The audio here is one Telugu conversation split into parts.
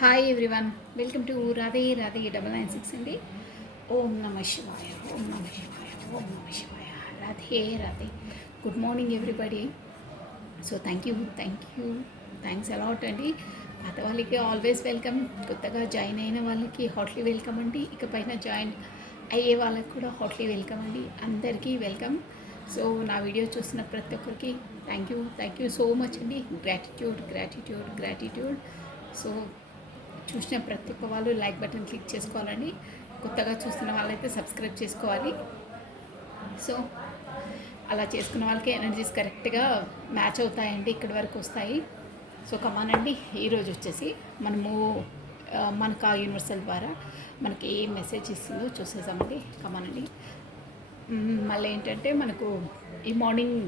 Hi everyone, welcome to Radhe Radhe 996 అండి. ఓం నమ శివాయ, ఓం నమ శివాయ, ఓం నమ శివాయ, Radhe Radhe. Good morning everybody. So thanks a lot అండి. పాత వాళ్ళకి ఆల్వేస్ వెల్కమ్, కొత్తగా జాయిన్ అయిన వాళ్ళకి హాట్లీ వెల్కమ్ అండి. ఇకపైన జాయిన్ అయ్యే వాళ్ళకి కూడా హాట్లీ వెల్కమ్ అండి. అందరికీ వెల్కమ్. సో నా వీడియో చూస్తున్న ప్రతి ఒక్కరికి థ్యాంక్ యూ సో మచ్ అండి. గ్రాటిట్యూడ్. సో చూసిన ప్రతి ఒక్క వాళ్ళు లైక్ బటన్ క్లిక్ చేసుకోవాలండి. కొత్తగా చూస్తున్న వాళ్ళైతే సబ్స్క్రైబ్ చేసుకోవాలి. సో అలా చేసుకున్న వాళ్ళకి ఎనర్జీస్ కరెక్ట్గా మ్యాచ్ అవుతాయండి, ఇక్కడి వరకు వస్తాయి. సో కమానండి, ఈరోజు వచ్చేసి మనకు ఆ యూనివర్సల్ ద్వారా మనకి ఏ మెసేజ్ ఇస్తుందో చూసేసామండి. కమానండి, మళ్ళీ ఏంటంటే మనకు ఈ మార్నింగ్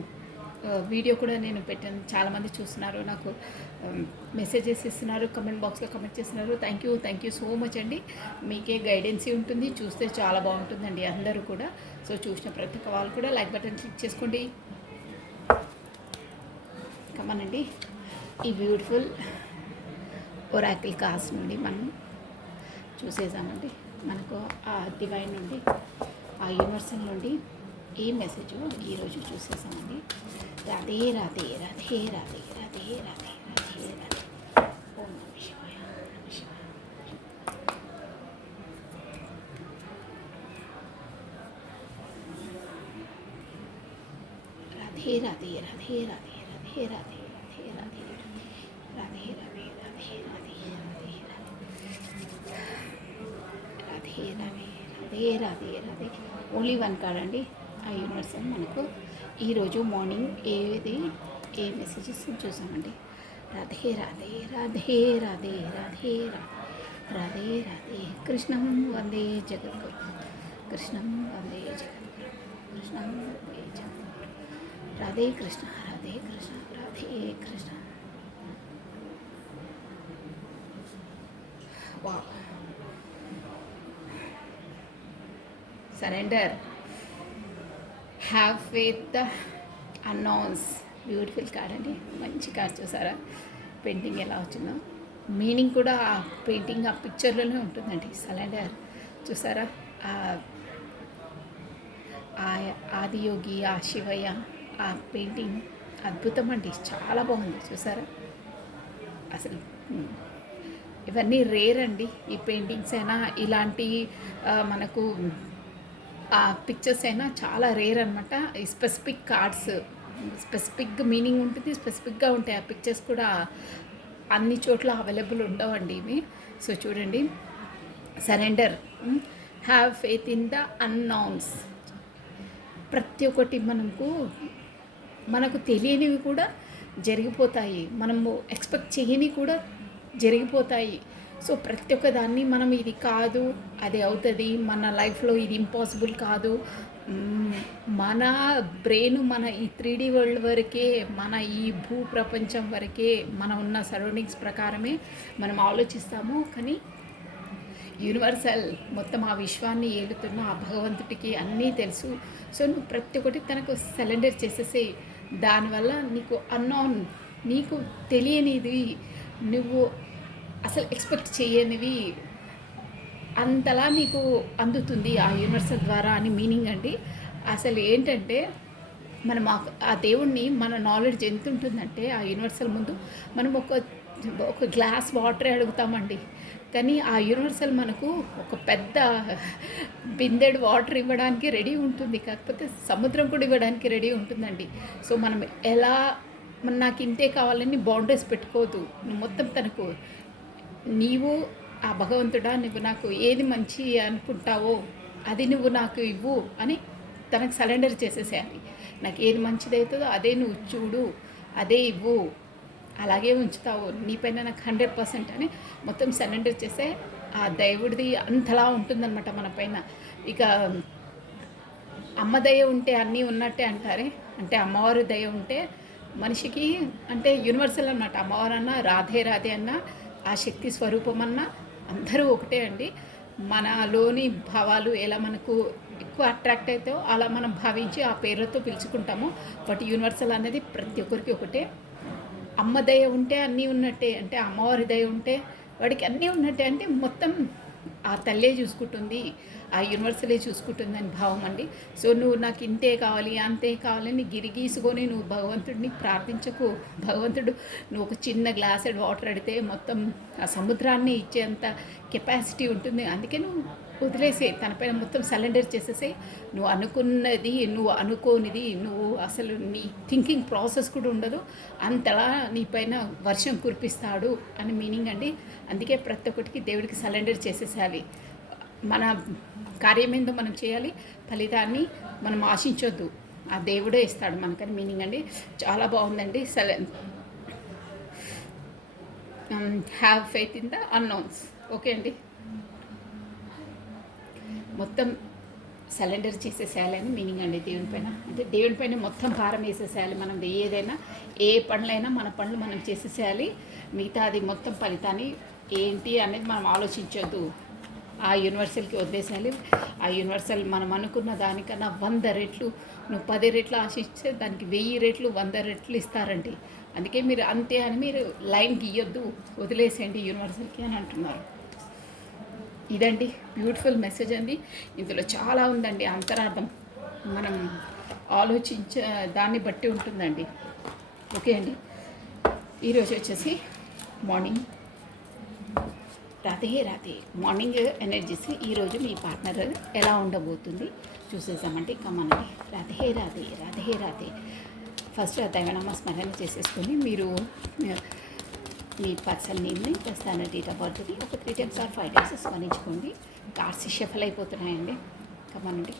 వీడియో కూడా నేను పెట్టాను. చాలామంది చూస్తున్నారు, నాకు మెసేజెస్ ఇస్తున్నారు, కమెంట్ బాక్స్లో కమెంట్ చేస్తున్నారు. థ్యాంక్ యూ సో మచ్ అండి. మీకే గైడెన్సీ ఉంటుంది, చూస్తే చాలా బాగుంటుందండి అందరూ కూడా. సో చూసిన ప్రతి ఒక్క వాళ్ళు కూడా లైక్ బటన్ క్లిక్ చేసుకోండి. కమనండి, ఈ బ్యూటిఫుల్ ఒరాకిల్ కార్డ్స్ నుండి మనం చూసేసామండి. మనకు ఆ డివైన్ నుండి, ఆ యూనివర్సల్ నుండి ఏ మెసేజ్ ఈరోజు చూసేసామండి. రాధే రాధే రాధే రాధే రాధే రాధే రాధే రాధే. ఓం నమ శివాయ, నమ శివాయ. Radhe Radhe Radhe Radhe Radhe Radhe Radhe Radhe Radhe Radhe Radhe Radhe Radhe Radhe Radhe Radhe. Only one card అండి. ఆ యూనివర్సల్ మనకు ఈరోజు మార్నింగ్ ఏ మెసేజెస్ చూసామండి. రాధే రాధే రాధే రాధే రాధే రాధే రాధే. కృష్ణం వందే జగద్గురు, కృష్ణం వందే జగద్గురు, కృష్ణం వందే జగద్గురు. రాధే కృష్ణ, రాధే కృష్ణ, రాధే కృష్ణ. వా surrender, have faith the అన్నౌన్స్. Beautiful card అండి, మంచి కార్డ్. చూసారా పెయింటింగ్ ఎలా వచ్చిందో? మీనింగ్ కూడా ఆ పెయింటింగ్, ఆ పిక్చర్లోనే ఉంటుందండి. సరెండర్ చూసారా? ఆదియోగి, ఆ శివయ్య, ఆ పెయింటింగ్ అద్భుతం అండి, చాలా బాగుంది. చూసారా? అసలు ఇవన్నీ రేర్ అండి. ఈ పెయింటింగ్స్ అయినా, ఇలాంటి మనకు ఆ పిక్చర్స్ అయినా చాలా రేర్ అనమాట. ఈ స్పెసిఫిక్ కార్డ్స్, స్పెసిఫిక్ మీనింగ్ ఉంటుంది, స్పెసిఫిక్గా ఉంటాయి. ఆ పిక్చర్స్ కూడా అన్ని చోట్ల అవైలబుల్ ఉండవండి ఇవి. సో చూడండి, surrender, have faith in the అన్నౌన్స్. ప్రతి ఒక్కటి మనకు తెలియనివి కూడా జరిగిపోతాయి, మనము ఎక్స్పెక్ట్ చేయని కూడా జరిగిపోతాయి. సో ప్రతి ఒక్క దాన్ని మనం ఇది కాదు, అది అవుతుంది, మన లైఫ్లో ఇది ఇంపాసిబుల్ కాదు, మన బ్రెయిన్ మన ఈ 3D వరల్డ్ వరకే, మన ఈ భూ ప్రపంచం వరకే, మనం ఉన్న సరౌండింగ్స్ ప్రకారమే మనం ఆలోచిస్తాము. కానీ యూనివర్సల్ మొత్తం ఆ విశ్వాన్ని ఏలుతున్న ఆ భగవంతుడికి అన్నీ తెలుసు. సో నువ్వు ప్రతి ఒక్కటి తనకు సరెండర్ చేసేసే. దానివల్ల నీకు అన్నోన్, నీకు తెలియనిది, నువ్వు అసలు ఎక్స్పెక్ట్ చేయనివి అంతలా మీకు అందుతుంది ఆ యూనివర్సల్ ద్వారా అని మీనింగ్ అండి. అసలు ఏంటంటే మనం ఆ దేవుణ్ణి, మన నాలెడ్జ్ ఎంత ఉంటుందంటే ఆ యూనివర్సల్ ముందు మనం ఒక గ్లాస్ వాటరే అడుగుతామండి. కానీ ఆ యూనివర్సల్ మనకు ఒక పెద్ద బిందెడు వాటర్ ఇవ్వడానికి రెడీ ఉంటుంది. కాకపోతే సముద్రం కూడా ఇవ్వడానికి రెడీ ఉంటుందండి. సో మనం ఎలా, నాకు ఇంతే కావాలని బౌండరీస్ పెట్టుకోవద్దు. మొత్తం తనకు, నీవు ఆ భగవంతుడా, నువ్వు నాకు ఏది మంచి అనుకుంటావో అది నువ్వు నాకు ఇవ్వు అని తనకు సరెండర్ చేసేసేయాలి. నాకు ఏది మంచిది అవుతుందో అదే నువ్వు చూడు, అదే ఇవ్వు, అలాగే ఉంచుతావు, నీపైన నాకు 100% అని మొత్తం సరెండర్ చేసే. ఆ దేవుడిది అంతలా ఉంటుందన్నమాట మన పైన. ఇక అమ్మ దయ ఉంటే అన్నీ ఉన్నట్టే అంటారే, అంటే అమ్మవారి దయ ఉంటే మనిషికి, అంటే యూనివర్సల్ అన్నమాట. అమ్మవారు అన్న, రాధే రాధే అన్న, ఆ శక్తి స్వరూపం అన్న అందరూ ఒకటే అండి. మనలోని భావాలు ఎలా మనకు ఎక్కువ అట్రాక్ట్ అవుతాయో అలా మనం భావించి ఆ పేర్లతో పిలుచుకుంటాము. బట్ యూనివర్సల్ అనేది ప్రతి ఒక్కరికి ఒకటే. అమ్మ దయ ఉంటే అన్నీ ఉన్నట్టే, అంటే అమ్మవారి దయ ఉంటే వాడికి అన్నీ ఉన్నట్టే అంటే మొత్తం ఆ తల్లే చూసుకుంటుంది, ఆ యూనివర్సలే చూసుకుంటుంది అని భావం అండి. సో నువ్వు నాకు ఇంతే కావాలి అంతే కావాలని గిరిగీసుకొని నువ్వు భగవంతుడిని ప్రార్థించకు. భగవంతుడు నువ్వు ఒక చిన్న గ్లాస్ వాటర్ అడితే మొత్తం ఆ సముద్రాన్ని ఇచ్చేంత కెపాసిటీ ఉంటుంది. అందుకే నువ్వు వదిలేసే, తనపైన మొత్తం సరెండర్ చేసేసే. నువ్వు అనుకున్నది, నువ్వు అనుకోనిది, నువ్వు అసలు నీ థింకింగ్ ప్రాసెస్ కూడా ఉండదు, అంతలా నీ పైన వర్షం కురిపిస్తాడు అని మీనింగ్ అండి. అందుకే ప్రతి ఒక్కటికి దేవుడికి సరెండర్ చేసేసాలి. మన కార్యమేందో మనం చేయాలి, ఫలితాన్ని మనం ఆశించొద్దు, ఆ దేవుడే ఇస్తాడు మనకని మీనింగ్ అండి. చాలా బాగుందండి. Have faith in the అన్నౌన్స్. Okay అండి, మొత్తం సరెండర్ చేసేసేయాలి అని మీనింగ్ అండి దేవుని పైన. అంటే దేవుని పైన మొత్తం భారం వేసేసేయాలి. మనం ఏదైనా ఏ పనులైనా మన పనులు మనం చేసేసేయాలి. మిగతా అది మొత్తం ఫలితాన్ని ఏంటి అనేది మనం ఆలోచించొద్దు, ఆ యూనివర్సల్కి వదిలేసేయాలి. ఆ యూనివర్సల్ మనం అనుకున్న దానికన్నా 100 రెట్లు, నువ్వు 10 రెట్లు ఆశిస్తే దానికి 1000 రెట్లు 100 రెట్లు ఇస్తారండి. అందుకే మీరు అంతే అని మీరు లైన్ గీయొద్దు, వదిలేసేయండి యూనివర్సల్కి అని అంటున్నారు. ఇదండి బ్యూటిఫుల్ మెసేజ్ అండి. ఇందులో చాలా ఉందండి అంతరార్థం, మనం ఆలోచించే దాన్ని బట్టి ఉంటుందండి. ఓకే అండి, ఈరోజు వచ్చేసి మార్నింగ్ రాతే మార్నింగ్ ఎనర్జీస్ ఈరోజు మీ పార్ట్నర్ ఎలా ఉండబోతుంది చూసేసామంటే కమ్మనండి. రాతే ఫస్ట్ దైవనామ స్మరణ చేసేసుకొని మీరు మీ పర్సన్ నేమ్ని ప్లస్ తన డేట్ ఆఫ్ బర్త్ని ఒక 3 times or 5 times స్మరించుకోండి. కార్డ్స్ షఫల్ అయిపోతున్నాయండి. కమ్మనండి.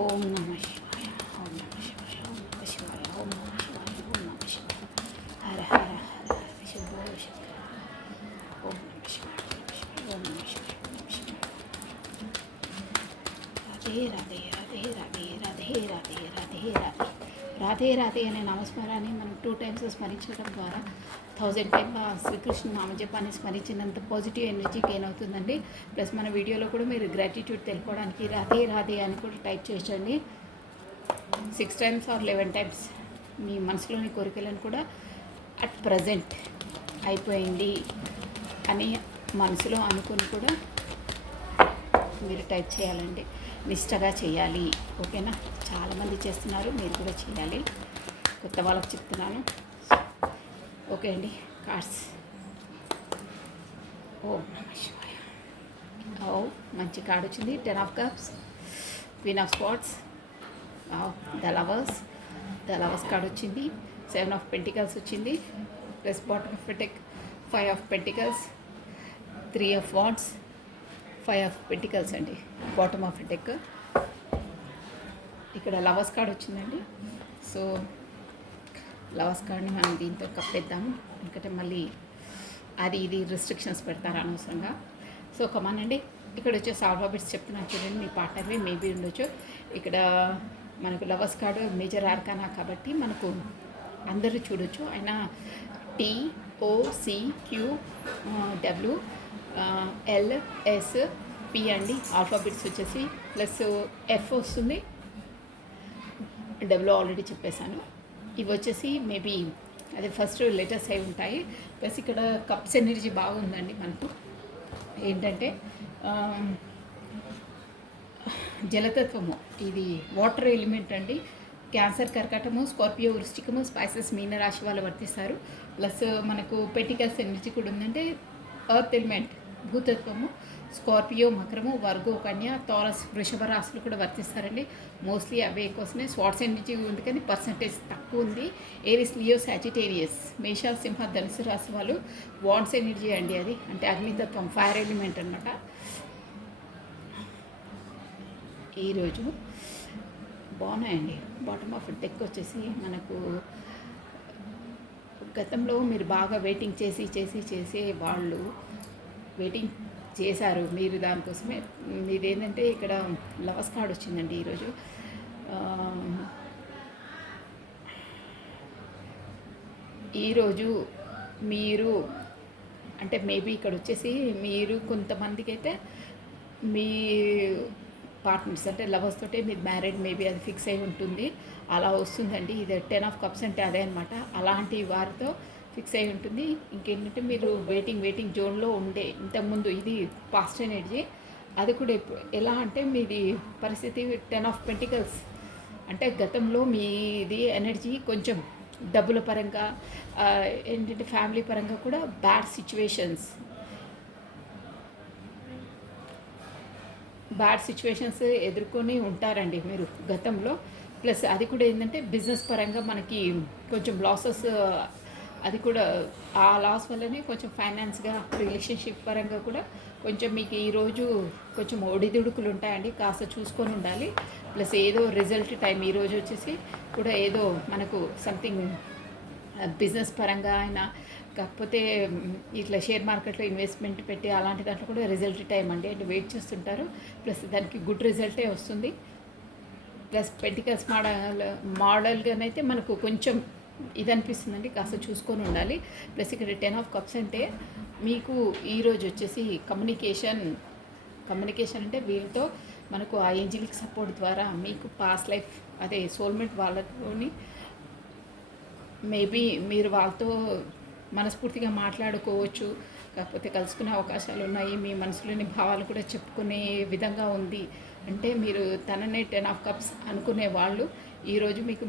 ఓం నమ శివాయ, ఓం నమ శివాయ, ఓం నమ శివాయ, ఓం నమ శివాయ, ఓం నమ శివాయ, హర హర హర శివో శంకర, ఓం నమ శివాయ, ఓం నమ శివాయ, ఓం నమ శివాయ. రాధే అనే నామస్మరాన్ని మనం 2 times స్మరించడం ద్వారా 1000 times శ్రీకృష్ణ నామజపాన్ని స్మరించినంత పాజిటివ్ ఎనర్జీ గెయిన్ అవుతుందండి. ప్లస్ మన వీడియోలో కూడా మీరు గ్రాటిట్యూడ్ తెలుసుకోవడానికి రాధే అని కూడా టైప్ చేయండి. 6 times or 11 times మీ మనసులోని కోరికలను కూడా అట్ ప్రజెంట్ అయిపోయింది అని మనసులో అనుకుని కూడా మీరు టైప్ చేయాలండి. నిష్టగా చేయాలి. ఓకేనా, చాలామంది చేస్తున్నారు, మీరు కూడా చేయాలి. కొత్త వాళ్ళకి చెప్తున్నాను. ఓకే అండి, కార్డ్స్. ఓం నమ శివాయ. ఓ మంచి కార్డ్ వచ్చింది. 10 of cups, Queen of Swords, the lovers card వచ్చింది. 7 of Pentacles వచ్చింది. Plus bottom of deck 5 of Pentacles, 3 of Wands, 5 of Pentacles అండి బాటమ్ ఆఫ్ డెక్. ఇక్కడ లవర్స్ కార్డ్ వచ్చిందండి. సో లవర్స్ కార్డ్ని మనం దీంతో కప్పేద్దాము, ఎందుకంటే మళ్ళీ అది ఇది రిస్ట్రిక్షన్స్ పెడతారు అనవసరంగా. సో కమాన్ అండి, ఇక్కడ వచ్చేసి ఆల్ఫాబెట్స్ చెప్తున్నాను చూడండి. మీ పార్ట్నర్వి మేబీ ఉండొచ్చు. ఇక్కడ మనకు లవర్స్ కార్డు మేజర్ ఆర్కానా కాబట్టి మనకు అందరూ చూడొచ్చు. అయినా TOCQWLSP అండి ఆల్ఫాబెట్స్ వచ్చేసి. ప్లస్ F వస్తుంది, డబ్ల్యూ ఆల్రెడీ చెప్పేశాను. ఇవి వచ్చేసి మేబీ అదే ఫస్ట్ లెటర్స్ అయి ఉంటాయి. ప్లస్ ఇక్కడ కప్స్ ఎనర్జీ బాగుందండి మనకు. ఏంటంటే జలతత్వము, ఇది వాటర్ ఎలిమెంట్ అండి. క్యాన్సర్, కర్కాటము, స్కార్పియో, వృశ్చికము, స్పైసెస్ మీనరాశి వాళ్ళు వర్తిస్తారు. ప్లస్ మనకు పెంటికల్స్ ఎనర్జీ కూడా ఉందంటే ఎర్త్ ఎలిమెంట్ భూతత్వము, స్కార్పియో, మకరము, వర్గో, కన్య, తారస్, వృషభ రాశులు కూడా వర్తిస్తారండి. మోస్ట్లీ అవే కోసమే స్వాట్స్ ఎనర్జీ ఉంది కానీ పర్సంటేజ్ తక్కువ ఉంది. ఏరిస్, లియో, సాజిటేరియస్, మేష, సింహ, ధనుసు రాశి వాళ్ళు వాండ్స్ ఎనర్జీ అండి. అది అంటే అగ్నితత్వం, ఫైర్ ఎలిమెంట్ అనమాట. ఈరోజు బాగున్నాయండి. బాటమ్ ఆఫ్ డెక్ వచ్చేసి మనకు గతంలో మీరు బాగా వెయిటింగ్ చేసి వాళ్ళు వెయిటింగ్ చేశారు, మీరు దానికోసమే. మీదేంటంటే ఇక్కడ లవర్స్ కార్డ్ వచ్చిందండి ఈరోజు. ఈరోజు మీరు అంటే మేబీ ఇక్కడ వచ్చేసి మీరు కొంతమందికి అయితే మీ పార్ట్నర్స్ అంటే లవర్స్ తోటే మీరు మ్యారీడ్ మేబీ అది ఫిక్స్ అయి ఉంటుంది, అలా వస్తుందండి. ఇది 10 of cups అంటే అదే అనమాట. అలాంటి వారితో ఫిక్స్ అయి ఉంటుంది. ఇంకేంటంటే మీరు వెయిటింగ్ జోన్లో ఉండే ఇంతకుముందు ఇది పాస్ట్ ఎనర్జీ, అది కూడా ఎలా అంటే మీది పరిస్థితి 10 ఆఫ్ పెంటికల్స్, అంటే గతంలో మీది ఎనర్జీ కొంచెం డబ్బుల పరంగా ఏంటంటే ఫ్యామిలీ పరంగా కూడా బ్యాడ్ సిచ్యువేషన్స్ ఎదుర్కొని ఉంటారండి మీరు గతంలో. ప్లస్ అది కూడా ఏంటంటే బిజినెస్ పరంగా మనకి కొంచెం లాసెస్, అది కూడా ఆ లాస్ వల్లనే కొంచెం ఫైనాన్స్గా రిలేషన్షిప్ పరంగా కూడా కొంచెం మీకు ఈరోజు కొంచెం ఒడిదుడుకులు ఉంటాయండి, కాస్త చూసుకొని ఉండాలి. ప్లస్ ఏదో రిజల్ట్ టైం ఈరోజు వచ్చేసి కూడా ఏదో మనకు సంథింగ్ బిజినెస్ పరంగా అయినా, కాకపోతే ఇట్లా షేర్ మార్కెట్లో ఇన్వెస్ట్మెంట్ పెట్టి అలాంటి దాంట్లో కూడా రిజల్ట్ టైం అండి, అంటే వెయిట్ చేస్తుంటారు. ప్లస్ దానికి గుడ్ రిజల్టే వస్తుంది. ప్లస్ పెంటికల్స్ మోడల్గానైతే మనకు కొంచెం ఇది అనిపిస్తుందండి, కాస్త చూసుకొని ఉండాలి. ప్లస్ ఇక్కడ 10 ఆఫ్ కప్స్ అంటే మీకు ఈరోజు వచ్చేసి కమ్యూనికేషన్ అంటే వీళ్ళతో మనకు ఆ ఏంజలిక్ సపోర్ట్ ద్వారా మీకు పాస్ట్ లైఫ్ అదే సోల్మేట్ వాళ్ళతోని మేబీ మీరు వాళ్ళతో మనస్ఫూర్తిగా మాట్లాడుకోవచ్చు, కాకపోతే కలుసుకునే అవకాశాలు ఉన్నాయి. మీ మనసులోని భావాలు కూడా చెప్పుకునే విధంగా ఉంది. అంటే మీరు తననే 10 ఆఫ్ కప్స్ అనుకునే వాళ్ళు ఈరోజు మీకు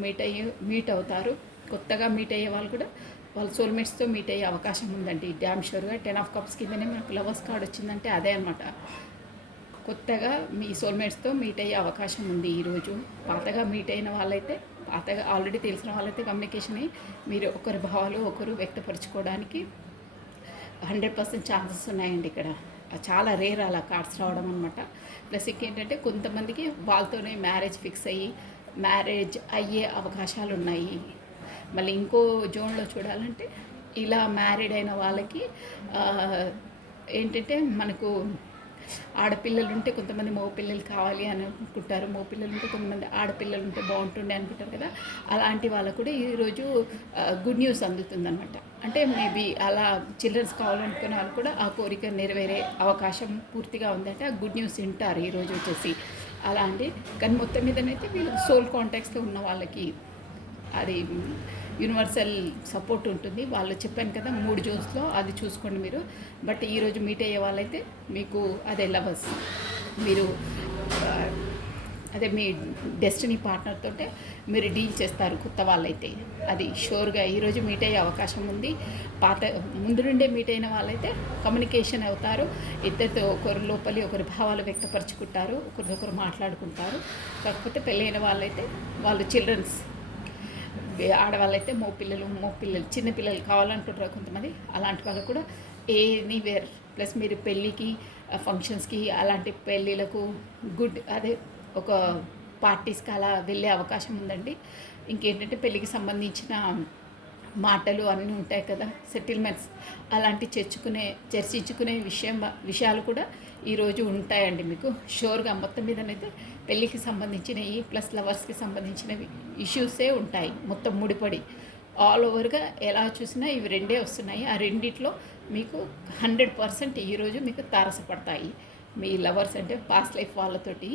మీట్ అవుతారు. కొత్తగా మీట్ అయ్యే వాళ్ళు కూడా వాళ్ళ సోల్మేట్స్తో మీట్ అయ్యే అవకాశం ఉందండి డ్యామ్ షూర్గా. 10 ఆఫ్ కప్స్ కిందనే మనకు లవర్స్ కార్డ్ వచ్చిందంటే అదే అనమాట. కొత్తగా మీ సోల్మేట్స్తో మీట్ అయ్యే అవకాశం ఉంది ఈరోజు. పాతగా మీట్ అయిన వాళ్ళైతే, పాతగా ఆల్రెడీ తెలిసిన వాళ్ళైతే కమ్యూనికేషన్ అయ్యి మీరు ఒకరి భావాలు ఒకరు వ్యక్తపరచుకోవడానికి 100% ఛాన్సెస్ ఉన్నాయండి ఇక్కడ. చాలా రేర్ అలా కార్డ్స్ రావడం అనమాట. ప్లస్ ఇంకేంటంటే కొంతమందికి వాళ్ళతోనే మ్యారేజ్ ఫిక్స్ అయ్యే అవకాశాలు ఉన్నాయి. మళ్ళీ ఇంకో జోన్లో చూడాలంటే ఇలా మ్యారీడ్ అయిన వాళ్ళకి ఏంటంటే మనకు ఆడపిల్లలు ఉంటే కొంతమంది మగపిల్లలు కావాలి అని అనుకుంటారు, మగపిల్లలు ఉంటే కొంతమంది ఆడపిల్లలు ఉంటే బాగుంటుండే అనుకుంటారు కదా. అలాంటి వాళ్ళకు కూడా ఈరోజు గుడ్ న్యూస్ అందుతుందన్నమాట. అంటే మేబీ అలా చిల్డ్రన్స్ కావాలనుకునే వాళ్ళు కూడా ఆ కోరిక నెరవేరే అవకాశం పూర్తిగా ఉందంటే ఆ గుడ్ న్యూస్ వింటారు ఈరోజు వచ్చేసి. అలా అండి. కానీ మొత్తం మీదనైతే వీళ్ళు సోల్ కాంటాక్ట్స్లో ఉన్న వాళ్ళకి అది యూనివర్సల్ సపోర్ట్ ఉంటుంది. వాళ్ళు చెప్పాను కదా 3 జోన్స్లో, అది చూసుకోండి మీరు. బట్ ఈరోజు మీట్ అయ్యే వాళ్ళైతే మీకు అదే లవర్స్, మీరు అదే మీ డెస్టినీ పార్ట్నర్తో మీరు డీల్ చేస్తారు కొత్త వాళ్ళైతే, అది షూర్గా ఈరోజు మీట్ అయ్యే అవకాశం ఉంది. ముందు నుండే మీట్ అయిన వాళ్ళైతే కమ్యూనికేషన్ అవుతారు, ఇద్దరితో ఒకరు లోపలి ఒకరి భావాలు వ్యక్తపరుచుకుంటారు, ఒకరిదొకరు మాట్లాడుకుంటారు. కాకపోతే పెళ్ళైన వాళ్ళైతే వాళ్ళు చిల్డ్రన్స్, ఆడవాళ్ళైతే మగపిల్లలు చిన్నపిల్లలు కావాలనుకుంటారు కొంతమంది. అలాంటి వాళ్ళు కూడా ఎనీవేర్, ప్లస్ మీరు పెళ్ళికి ఫంక్షన్స్కి అలాంటి పెళ్ళిళ్ళకు అదే ఒక పార్టీస్కి అలా వెళ్ళే అవకాశం ఉందండి. ఇంకేంటంటే పెళ్ళికి సంబంధించిన మాటలు అన్నీ ఉంటాయి కదా, సెటిల్మెంట్స్ అలాంటి చర్చించుకునే విషయాలు కూడా ఈరోజు ఉంటాయండి మీకు షూర్గా. మొత్తం మీదనైతే పెళ్ళికి సంబంధించినవి ప్లస్ లవర్స్కి సంబంధించిన ఇష్యూసే ఉంటాయి మొత్తం ముడిపడి. ఆల్ ఓవర్గా ఎలా చూసినా ఇవి రెండే వస్తున్నాయి. ఆ రెండిట్లో మీకు 100% ఈరోజు మీకు తారసపడతాయి మీ లవర్స్, అంటే పాస్ట్ లైఫ్ వాళ్ళతోటి.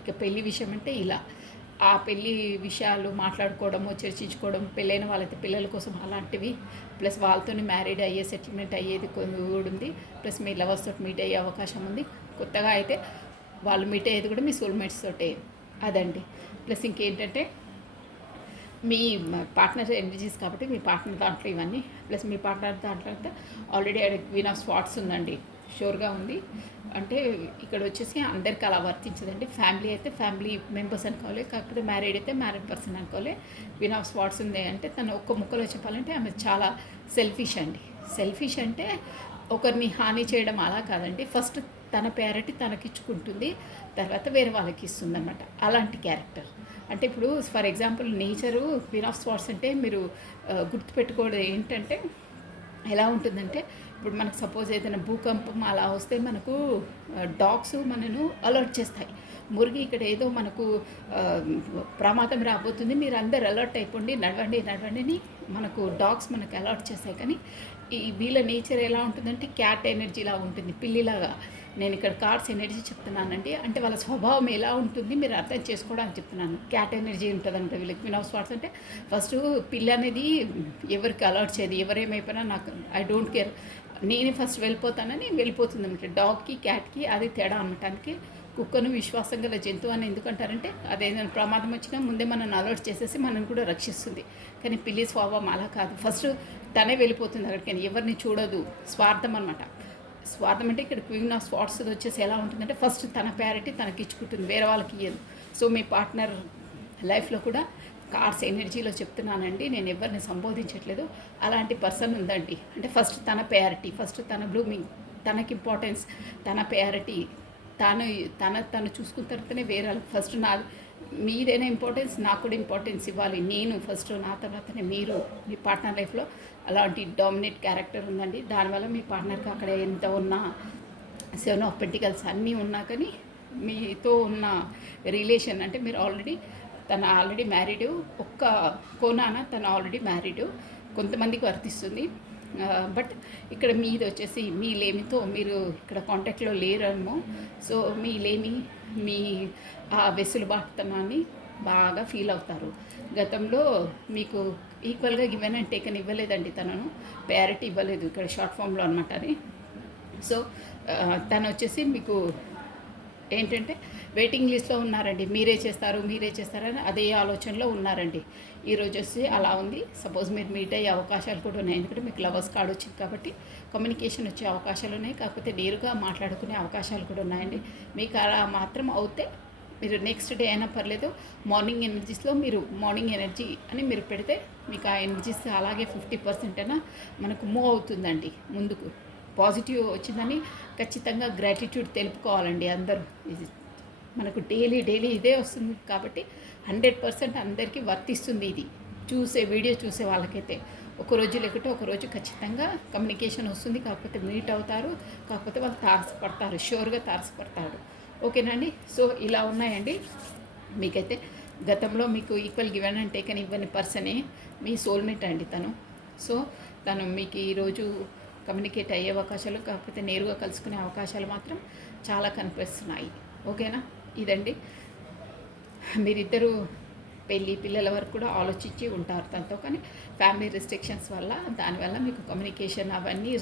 ఇక పెళ్ళి విషయం అంటే ఇలా ఆ పెళ్ళి విషయాలు మాట్లాడుకోవడము, చర్చించుకోవడం, పెళ్ళైన వాళ్ళైతే పిల్లల కోసం అలాంటివి, ప్లస్ వాళ్ళతో మ్యారీడ్ అయ్యే సెటిల్మెంట్ అయ్యేది కూడా ఉంది. ప్లస్ మీ లవర్స్ తోటి మీట్ అయ్యే అవకాశం ఉంది. కొత్తగా అయితే వాళ్ళు మీట్ అయ్యేది కూడా మీ సోల్మేట్స్ తోటే, అదండి. ప్లస్ ఇంకేంటంటే మీ పార్ట్నర్ ఎనర్జీస్ కాబట్టి మీ పార్ట్నర్ దాంట్లో ఇవన్నీ, ప్లస్ మీ పార్ట్నర్ దాంట్లో అయితే ఆల్రెడీ క్వీన్ ఆఫ్ స్వార్డ్స్ ఉందండి, షూర్గా ఉంది. అంటే ఇక్కడ వచ్చేసి అందరికీ అలా వర్తించదండి. ఫ్యామిలీ అయితే ఫ్యామిలీ మెంబర్స్ అనుకోవాలి, కాకపోతే మ్యారీడ్ అయితే మ్యారీడ్ పర్సన్ అనుకోవాలి. క్వీన్ ఆఫ్ స్వార్డ్స్ ఉంది అంటే తను ఒక్క ముక్కలో చెప్పాలంటే ఆమె చాలా సెల్ఫిష్ అండి. సెల్ఫిష్ అంటే ఒకరిని హాని చేయడం అలా కాదండి, ఫస్ట్ తన ప్రయారిటీ తనకిచ్చుకుంటుంది, తర్వాత వేరే వాళ్ళకి ఇస్తుంది అనమాట. అలాంటి క్యారెక్టర్. అంటే ఇప్పుడు for example nature queen of swords అంటే మీరు గుర్తుపెట్టుకోవడం ఏంటంటే ఎలా ఉంటుందంటే, ఇప్పుడు మనకు సపోజ్ ఏదైనా భూకంపం అలా వస్తే మనకు డాగ్స్ మనను అలర్ట్ చేస్తాయి. మురిగి ఇక్కడ ఏదో మనకు ప్రమాదం రాబోతుంది, మీరు అందరు అలర్ట్ అయిపోండి, నడవండి అని మనకు డాగ్స్ మనకు అలర్ట్ చేస్తాయి. కానీ ఈ వీళ్ళ నేచర్ ఎలా ఉంటుందంటే క్యాట్ ఎనర్జీలా ఉంటుంది, పిల్లిలాగా. నేను ఇక్కడ కార్డ్స్ ఎనర్జీ చెప్తున్నానండి, అంటే వాళ్ళ స్వభావం ఎలా ఉంటుంది మీరు అర్థం చేసుకోవడానికి చెప్తున్నాను. క్యాట్ ఎనర్జీ ఉంటుందంటే వీళ్ళకి క్వీన్ ఆఫ్ స్వార్డ్స్ అంటే ఫస్ట్ పిల్లి అనేది ఎవరికి అలర్ట్ చేయదు, ఎవరేమైపోయినా నాకు ఐ డోంట్ కేర్, నేనే ఫస్ట్ వెళ్ళిపోతానని వెళ్ళిపోతుంది అనమాట. డాగ్కి క్యాట్కి అది తేడా అనటానికి. కుక్కను విశ్వాసం గల జంతువు అని ఎందుకంటారంటే అదేదైనా ప్రమాదం వచ్చినా ముందే మనల్ని అలర్ట్ చేసేసి మనల్ని కూడా రక్షిస్తుంది. కానీ పిల్లి స్వభావం అలా కాదు, ఫస్ట్ తనే వెళ్ళిపోతుంది అక్కడికి, కానీ ఎవరిని చూడదు. స్వార్థం అనమాట. స్వార్థం అంటే ఇక్కడ క్వీన్ ఆఫ్ స్వార్డ్స్ వచ్చేసి ఎలా ఉంటుందంటే ఫస్ట్ తన ప్యారిటీ తనకి ఇచ్చుకుంటుంది, వేరే వాళ్ళకి ఇయ్యదు. సో మీ పార్ట్నర్ లైఫ్లో కూడా కార్డ్స్ ఎనర్జీలో చెప్తున్నానండి, నేను ఎవరిని సంబోధించట్లేదు, అలాంటి పర్సన్ ఉందండి. అంటే ఫస్ట్ తన ప్రయారిటీ, ఫస్ట్ తన బ్లూమింగ్, తనకి ఇంపార్టెన్స్, తన ప్రయారిటీ, తను చూసుకున్న తర్వాతనే వేరే ఫస్ట్ మీదైనా ఇంపార్టెన్స్, నాకు కూడా ఇంపార్టెన్స్ ఇవ్వాలి, నేను ఫస్ట్, నా తర్వాతనే మీరు. మీ పార్ట్నర్ లైఫ్లో అలాంటి డామినేట్ క్యారెక్టర్ ఉందండి. దానివల్ల మీ పార్ట్నర్కి అక్కడ ఎంత ఉన్నా 7 ఆఫ్ పెంటికల్స్ అన్నీ ఉన్నా కానీ మీతో ఉన్న రిలేషన్ అంటే మీరు తను ఆల్రెడీ మ్యారీడు, ఒక్క కోనాన తను ఆల్రెడీ మ్యారీడు, కొంతమందికి వర్తిస్తుంది. బట్ ఇక్కడ మీది వచ్చేసి మీ లేమితో మీరు ఇక్కడ కాంటాక్ట్లో లేరేమో. సో మీ లేమి, మీ ఆ వెసులుబాటుతనాన్ని బాగా ఫీల్ అవుతారు. గతంలో మీకు ఈక్వల్గా గివెన్ అండ్ టేకన్ ఇవ్వలేదండి, తనను ప్రయారిటీ ఇవ్వలేదు ఇక్కడ షార్ట్ ఫామ్లో అనమాట అది. సో తను వచ్చేసి మీకు ఏంటంటే వెయిటింగ్ లిస్ట్లో ఉన్నారండి, మీరే చేస్తారని అదే ఆలోచనలో ఉన్నారండి. ఈరోజు వచ్చి అలా ఉంది. సపోజ్ మీరు మీట్ అయ్యే అవకాశాలు కూడా ఉన్నాయి, ఎందుకంటే మీకు లవర్స్ కార్డ్ వచ్చింది కాబట్టి కమ్యూనికేషన్ వచ్చే అవకాశాలు ఉన్నాయి. కాకపోతే నేరుగా మాట్లాడుకునే అవకాశాలు కూడా ఉన్నాయండి. మీకు అలా మాత్రం అవుతే మీరు నెక్స్ట్ డే అయినా పర్లేదు, మార్నింగ్ ఎనర్జీస్లో మీరు మార్నింగ్ ఎనర్జీ అని మీరు పెడితే మీకు ఆ ఎనర్జీస్ అలాగే 50% అయినా మనకు మూవ్ అవుతుందండి ముందుకు. పాజిటివ్ వచ్చిందని ఖచ్చితంగా గ్రాటిట్యూడ్ తెలుపుకోవాలండి అందరూ. ఇది మనకు డైలీ ఇదే వస్తుంది కాబట్టి 100% అందరికీ వర్తిస్తుంది. ఇది వీడియో చూసే వాళ్ళకైతే ఒకరోజు లేకుంటే ఒకరోజు ఖచ్చితంగా కమ్యూనికేషన్ వస్తుంది. కాకపోతే మీట్ అవుతారు, కాకపోతే వాళ్ళు తారసపడతారు, షూర్గా తారసపడతారు. ఓకేనండి. సో ఇలా ఉన్నాయండి. మీకైతే గతంలో మీకు ఈక్వల్ గివెన్ అండ్ టేకన్ ఇవ్వని పర్సనే మీ సోల్మేట్ అండి తను. సో తను మీకు ఈరోజు కమ్యూనికేట్ అయ్యే అవకాశాలు, కాకపోతే నేరుగా కలుసుకునే అవకాశాలు మాత్రం చాలా కనిపిస్తున్నాయి. ఓకేనా? ఇదండి. మీరిద్దరూ పిల్లల వరకు కూడా ఆలోచించి ఉంటారు తనతో, కానీ ఫ్యామిలీ రెస్ట్రిక్షన్స్ వల్ల దానివల్ల మీకు కమ్యూనికేషన్ అవన్నీ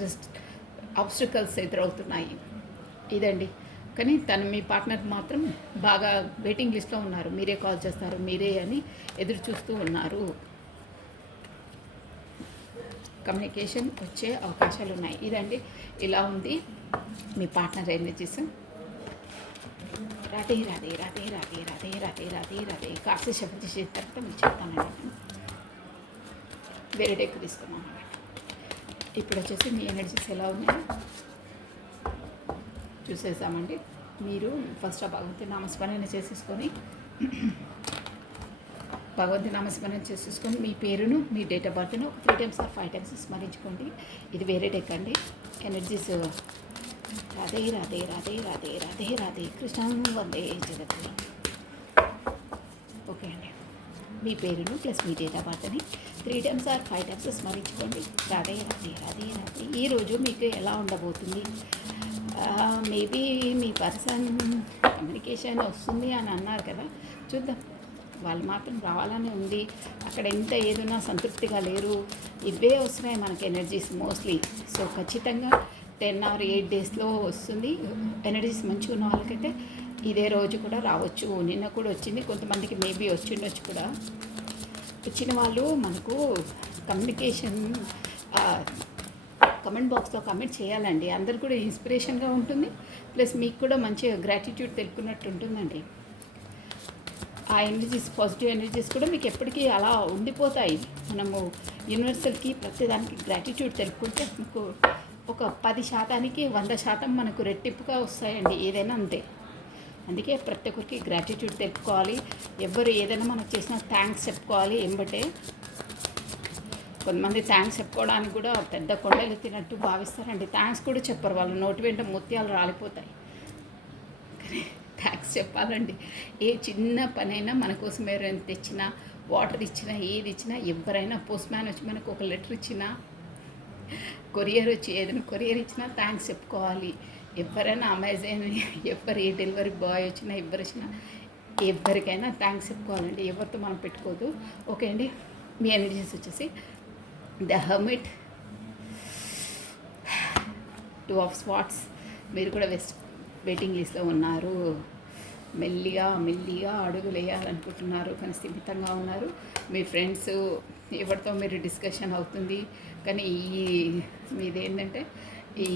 ఆబ్స్టికల్స్ ఎదురవుతున్నాయి. ఇదండి. కానీ తను మీ పార్ట్నర్ మాత్రం బాగా వెయిటింగ్ లిస్ట్లో ఉన్నారు, మీరే కాల్ చేస్తారు, మీరే అని ఎదురు చూస్తూ ఉన్నారు. కమ్యూనికేషన్ వచ్చే అవకాశాలు ఉన్నాయి. ఇదండి. ఇలా ఉంది మీ పార్ట్నర్ ఎనర్జీస్. రాధే రాధే రాధే రాధే రాధే రాధే రాధే రాధే. కాస్త శబ్ద చేసిన తర్వాత మీరు చెప్తానండి. వేరే డెక్ తీసుకున్నాను. ఇప్పుడు వచ్చేసి మీ ఎనర్జీస్ ఎలా ఉన్నాయో చూసేసామండి. మీరు ఫస్ట్ భగవంతుని నామస్మరణ చేసేసుకొని మీ పేరును, మీ డేట్ ఆఫ్ బర్త్ను 3 times or 5 times స్మరించుకోండి. ఇది వేరే డెక్ అండి. ఎనర్జీస్ రాధే రాధే రాధే రాధే రాధే రాధే కృష్ణం వందే జగద్గురు. ఓకే అండి. మీ పేరును ప్లస్ మీ డేట్ ఆఫ్ బర్త్ని 3 times or 5 times స్మరించుకోండి. రాధే రాధే రాధే రాధే. ఈరోజు మీకు ఎలా ఉండబోతుంది? మేబీ మీ పర్సన్ కమ్యూనికేషన్ వస్తుంది అని అన్నారు కదా, చూద్దాం. వాళ్ళు మాత్రం రావాలని ఉంది. అక్కడ ఎంత ఏదైనా సంతృప్తిగా లేరు. ఇవే వస్తున్నాయి మనకి ఎనర్జీస్ మోస్ట్లీ. సో ఖచ్చితంగా 10 or 8 daysలో వస్తుంది. ఎనర్జీస్ మంచిగా ఉన్న వాళ్ళకైతే ఇదే రోజు కూడా రావచ్చు. నిన్న కూడా వచ్చింది, కొంతమందికి మేబీ వచ్చిండొచ్చు కూడా. వచ్చిన వాళ్ళు మనకు కమ్యూనికేషన్ కమెంట్ బాక్స్లో కమెంట్ చేయాలండి. అందరు కూడా ఇన్స్పిరేషన్గా ఉంటుంది, ప్లస్ మీకు కూడా మంచిగా గ్రాటిట్యూడ్ తెలుపుకున్నట్టు ఉంటుందండి. ఆ ఎనర్జీస్, పాజిటివ్ ఎనర్జీస్ కూడా మీకు ఎప్పటికీ అలా ఉండిపోతాయి. మనము యూనివర్సల్కి ప్రతిదానికి గ్రాటిట్యూడ్ తెలుపుకుంటే మీకు ఒక 10%కి 100% మనకు రెట్టింపుగా వస్తాయండి. ఏదైనా అంతే. అందుకే ప్రతి ఒక్కరికి గ్రాటిట్యూడ్ తెలుపుకోవాలి. ఎవరు ఏదైనా మనకు చేసినా థ్యాంక్స్ చెప్పుకోవాలి. ఎంబటే కొంతమంది థ్యాంక్స్ చెప్పుకోవడానికి కూడా పెద్ద కొండలు తిన్నట్టు భావిస్తారండి. థ్యాంక్స్ కూడా చెప్పరు, వాళ్ళు నోటి వెంట ముత్యాలు రాలిపోతాయి. కానీ థ్యాంక్స్ చెప్పాలండి. ఏ చిన్న పనైనా మన కోసం ఎవరైనా తెచ్చినా, వాటర్ ఇచ్చినా, ఏది ఇచ్చినా, ఎవరైనా పోస్ట్ మ్యాన్ వచ్చి మనకు ఒక లెటర్ ఇచ్చినా కొరియర్ వచ్చి ఏదైనా కొరియర్ ఇచ్చినా థ్యాంక్స్ చెప్పుకోవాలి. ఎవరైనా అమెజాన్ ఎవరు ఏ డెలివరీ బాయ్ వచ్చినా ఎవరు వచ్చినా ఎవరికైనా థ్యాంక్స్ చెప్పుకోవాలండి. ఎవరితో మనం పెట్టుకోదు. ఓకే అండి, మీ ఎనర్జీస్ వచ్చేసి the hermit, two of swords. మీరు కూడా వెయిటింగ్ లిస్ట్లో ఉన్నారు. మెల్లిగా మెల్లిగా అడుగులు వేయాలనుకుంటున్నారు, కానీ స్థిమితంగా ఉన్నారు. మీ ఫ్రెండ్స్ ఎవరితో మీరు డిస్కషన్ అవుతుంది, కానీ మీదేంటంటే ఈ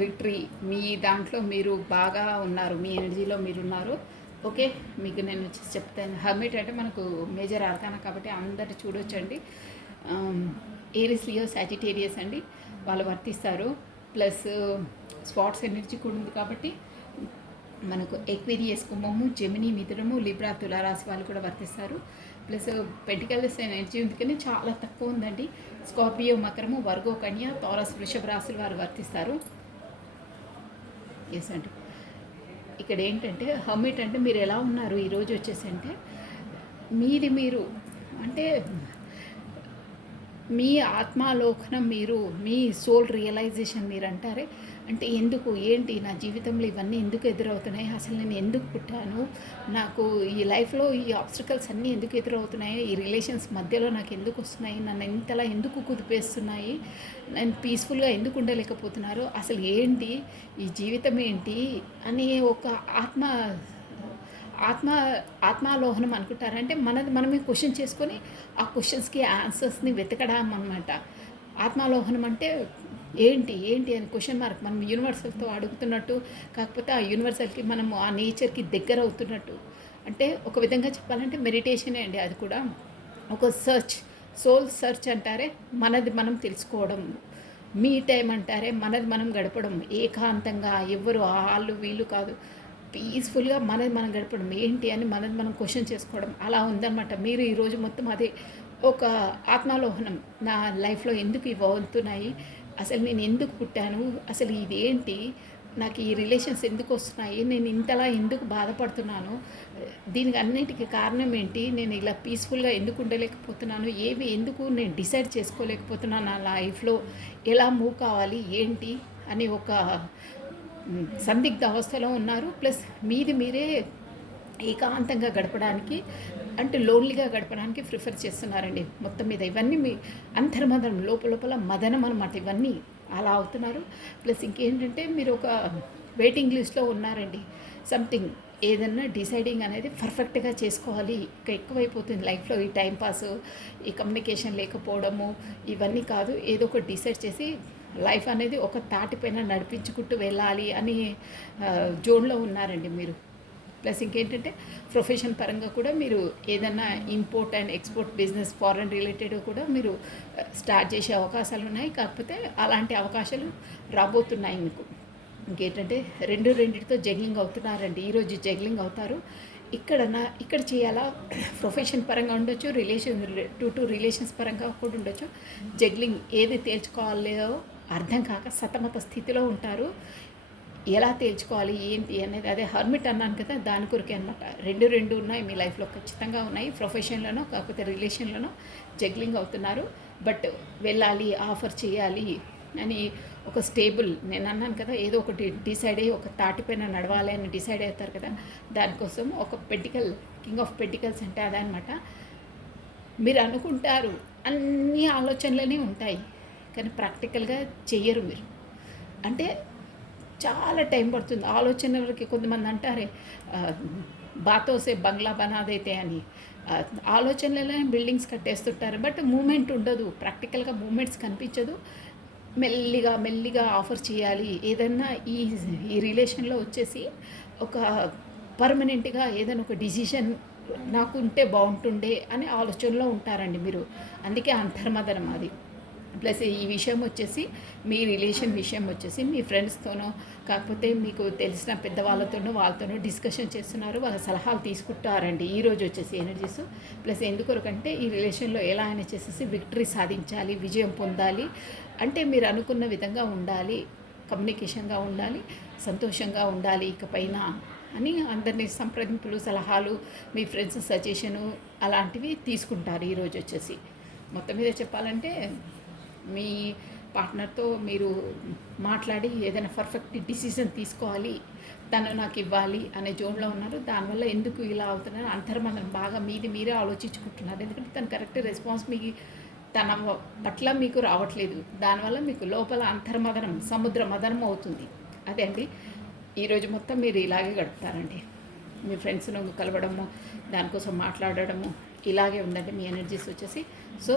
విక్టరీ మీ దాంట్లో మీరు బాగా ఉన్నారు, మీ ఎనర్జీలో మీరున్నారు. ఓకే, మీకు నేను చెప్తాను. హర్మిట్ అంటే మనకు మేజర్ ఆర్కానా కాబట్టి అందరు చూడొచ్చండి. ఏరిస్, లియో, సాజిటేరియస్ అండి వాళ్ళు వర్తిస్తారు. ప్లస్ స్పాట్స్ ఎనర్జీ కూడా ఉంది కాబట్టి మనకు ఎక్వేరియస్, కుంభము, జెమిని, మిథునము, లిబ్రా, తులారాశి వాళ్ళు కూడా వర్తిస్తారు. ప్లస్ పెంటికల్స్ ఎనర్జీ ఉంది కానీ చాలా తక్కువ ఉందండి. స్కార్పియో, మకరము, వర్గో, కన్య, తారస్, వృషభ రాశులు వారు వర్తిస్తారు. ఎస్ అండి. ఇక్కడ ఏంటంటే హర్మిట్ అంటే మీరు ఎలా ఉన్నారు ఈరోజు వచ్చేసి అంటే మీది మీరు అంటే మీ ఆత్మాలోకనం, మీరు మీ సోల్ రియలైజేషన్ మీరు అంటారే. అంటే ఎందుకు ఏంటి నా జీవితంలో ఇవన్నీ ఎందుకు ఎదురవుతున్నాయి, అసలు నేను ఎందుకు పుట్టాను, నాకు ఈ లైఫ్లో ఈ ఆబ్స్టికల్స్ అన్నీ ఎందుకు ఎదురవుతున్నాయి, ఈ రిలేషన్స్ మధ్యలో నాకు ఎందుకు వస్తున్నాయి, నన్ను ఇంతలా ఎందుకు కుదిపేస్తున్నాయి, నేను పీస్ఫుల్గా ఎందుకు ఉండలేకపోతున్నారు, అసలు ఏంటి ఈ జీవితం ఏంటి అని ఒక ఆత్మాలోహనం అనుకుంటారంటే మనమే క్వశ్చన్ చేసుకొని ఆ క్వశ్చన్స్కి ఆన్సర్స్ని వెతకడం అనమాట. ఆత్మాలోహనం అంటే ఏంటి అని క్వశ్చన్ మార్క్ మనం యూనివర్సల్తో అడుగుతున్నట్టు, కాకపోతే ఆ యూనివర్సల్కి మనము ఆ నేచర్కి దగ్గర అవుతున్నట్టు. అంటే ఒక విధంగా చెప్పాలంటే మెడిటేషనే అండి. అది కూడా ఒక సోల్ సర్చ్ అంటారే, మనది మనం తెలుసుకోవడం. మీ టైం అంటారే, మనది మనం గడపడం ఏకాంతంగా, ఎవరు వాళ్ళు వీళ్ళు కాదు, పీస్ఫుల్గా మనది మనం గడపడం ఏంటి అని మనది మనం క్వశ్చన్ చేసుకోవడం అలా ఉందన్నమాట. మీరు ఈరోజు మొత్తం అదే ఒక ఆత్మాలోహనం. నా లైఫ్లో ఎందుకు ఇవి అవుతున్నాయి, అసలు నేను ఎందుకు పుట్టాను, అసలు ఇదేంటి, నాకు ఈ రిలేషన్స్ ఎందుకు వస్తున్నాయి, నేను ఇంతలా ఎందుకు బాధపడుతున్నాను, దీనికి అన్నిటికీ కారణం ఏంటి, నేను ఇలా పీస్ఫుల్గా ఎందుకు ఉండలేకపోతున్నాను, ఎందుకు నేను డిసైడ్ చేసుకోలేకపోతున్నాను, నా లైఫ్లో ఎలా మూవ్ కావాలి ఏంటి అని ఒక సందిగ్ధ అవస్థలో ఉన్నారు. ప్లస్ మీరే ఏకాంతంగా గడపడానికి అంటే లోన్లీగా గడపడానికి ప్రిఫర్ చేస్తున్నారండి. మొత్తం మీద ఇవన్నీ మీ అంతర్మదనం లోపల మదనం అనమాట. ఇవన్నీ అలా అవుతున్నారు. ప్లస్ ఇంకేంటంటే మీరు ఒక వెయిటింగ్ లిస్ట్లో ఉన్నారండి. సంథింగ్ ఏదన్నా డిసైడింగ్ అనేది పర్ఫెక్ట్గా చేసుకోవాలి. ఇంకా ఎక్కువైపోతుంది లైఫ్లో ఈ టైంపాస్, ఈ కమ్యూనికేషన్ లేకపోవడము, ఇవన్నీ కాదు. ఏదో ఒక డిసైడ్ చేసి లైఫ్ అనేది ఒక తాటిపైన నడిపించుకుంటూ వెళ్ళాలి అని జోన్లో ఉన్నారండి మీరు. ప్లస్ ఇంకేంటంటే ప్రొఫెషన్ పరంగా కూడా మీరు ఏదన్నా import and export business, foreign related కూడా మీరు స్టార్ట్ చేసే అవకాశాలు ఉన్నాయి. కాకపోతే అలాంటి అవకాశాలు రాబోతున్నాయి మీకు. ఇంకేంటంటే రెండిటితో జగ్లింగ్ అవుతున్నారండి. ఈరోజు జగ్లింగ్ అవుతారు. ఇక్కడ చేయాలా, ప్రొఫెషన్ పరంగా ఉండొచ్చు, రిలేషన్స్ పరంగా కూడా ఉండొచ్చు. జగ్లింగ్ ఏది తేల్చుకోవాలో అర్థం కాక సతమత స్థితిలో ఉంటారు. ఎలా తేల్చుకోవాలి ఏంటి అనేది, అదే హర్మిట్ అన్నాను కదా, దాని కొరికే అనమాట. రెండు ఉన్నాయి మీ లైఫ్లో, ఖచ్చితంగా ఉన్నాయి. ప్రొఫెషన్లోనో కాకపోతే రిలేషన్లోనో జగ్లింగ్ అవుతున్నారు. బట్ వెళ్ళాలి, ఆఫర్ చేయాలి అని ఒక స్టేబుల్, నేను అన్నాను కదా, ఏదో ఒకటి డిసైడ్ అయ్యి ఒక తాటిపైన నడవాలి అని డిసైడ్ అవుతారు కదా, దానికోసం ఒక కింగ్ ఆఫ్ పెంటికల్స్ అంటే అదనమాట. మీరు అనుకుంటారు అన్ని ఆలోచనలనే ఉంటాయి, కానీ ప్రాక్టికల్గా చెయ్యరు మీరు. అంటే చాలా టైం పడుతుంది ఆలోచనలకి. కొంతమంది అంటారే బాతోసే బంగ్లా బనాదైతే అని, ఆలోచనలనే బిల్డింగ్స్ కట్టేస్తుంటారు, బట్ మూమెంట్ ఉండదు. ప్రాక్టికల్గా మూమెంట్స్ కనిపించదు. మెల్లిగా ఆఫర్ చేయాలి ఏదన్నా. ఈ రిలేషన్లో వచ్చేసి ఒక పర్మనెంట్గా ఏదైనా ఒక డిసిషన్ నాకు ఉంటే బాగుంటుండే అనే ఆలోచనలో ఉంటారండి మీరు. అందుకే అంతర్మదనం అది. ప్లస్ ఈ విషయం వచ్చేసి మీ రిలేషన్ విషయం వచ్చేసి మీ ఫ్రెండ్స్తోనో కాకపోతే మీకు తెలిసిన పెద్దవాళ్ళతోనో వాళ్ళతోనో డిస్కషన్ చేస్తున్నారు, వాళ్ళ సలహాలు తీసుకుంటారండి ఈరోజు వచ్చేసి ఎనర్జీస్. ప్లస్ ఎందుకొరకంటే ఈ రిలేషన్లో ఎలా అయినా చేసేసి విక్టరీ సాధించాలి, విజయం పొందాలి అంటే మీరు అనుకున్న విధంగా ఉండాలి, కమ్యూనికేషన్గా ఉండాలి, సంతోషంగా ఉండాలి ఇకపైన అని అందరినీ సంప్రదింపులు, సలహాలు, మీ ఫ్రెండ్స్ సజెషను అలాంటివి తీసుకుంటారు ఈరోజు వచ్చేసి. మొత్తం మీద చెప్పాలంటే మీ పార్ట్నర్తో మీరు మాట్లాడి ఏదైనా పర్ఫెక్ట్ డిసిజన్ తీసుకోవాలి, తను నాకు ఇవ్వాలి అనే జోన్లో ఉన్నారు. దానివల్ల ఎందుకు ఇలా అవుతున్నారు అంతర్మదనం బాగా మీరే ఆలోచించుకుంటున్నారు. ఎందుకంటే తను కరెక్ట్ రెస్పాన్స్ మీకు తన పట్ల మీకు రావట్లేదు. దానివల్ల మీకు లోపల అంతర్మదనం సముద్ర మదనం అవుతుంది. అదే అండి, ఈరోజు మొత్తం మీరు ఇలాగే గడుపుతారండి. మీ ఫ్రెండ్స్ను కలవడము, దానికోసం మాట్లాడడము ఇలాగే ఉందండి మీ ఎనర్జీస్ వచ్చేసి. So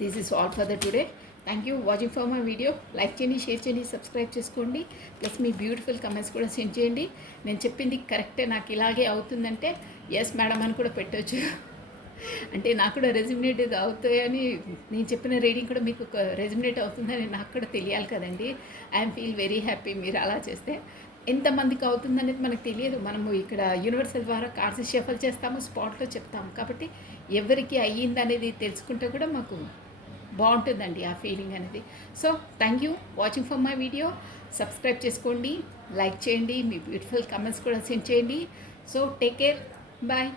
this is all for the today. Thank you watching for my video. Like చేయండి, షేర్ చేయండి, సబ్స్క్రైబ్ చేసుకోండి. ప్లస్ మీ బ్యూటిఫుల్ కమెంట్స్ కూడా సెండ్ చేయండి. నేను చెప్పింది కరెక్టే, నాకు ఇలాగే అవుతుందంటే ఎస్ మేడం అని కూడా పెట్టవచ్చు. అంటే నాకు కూడా రెజ్యుమినేట్ అవుతాయని, నేను చెప్పిన రీడింగ్ కూడా మీకు రెజ్యుమినేట్ అవుతుందని నాకు కూడా తెలియాలి కదండి. ఐఎమ్ ఫీల్ వెరీ హ్యాపీ మీరు అలా చేస్తే. ఎంతమందికి అవుతుందనేది మనకు తెలియదు. మనము ఇక్కడ యూనివర్సల్ ద్వారా కార్డ్స్ షఫల్ చేస్తాము, స్పాట్లో చెప్తాము. కాబట్టి ఎవరికి అయ్యిందనేది తెలుసుకుంటే కూడా మాకు బాగుంటుందండి ఆ ఫీలింగ్ అనేది. So thank you watching for my video. Subscribe చేసుకోండి, లైక్ చేయండి, మీ బ్యూటిఫుల్ కమెంట్స్ కూడా సెండ్ చేయండి. So take care, bye.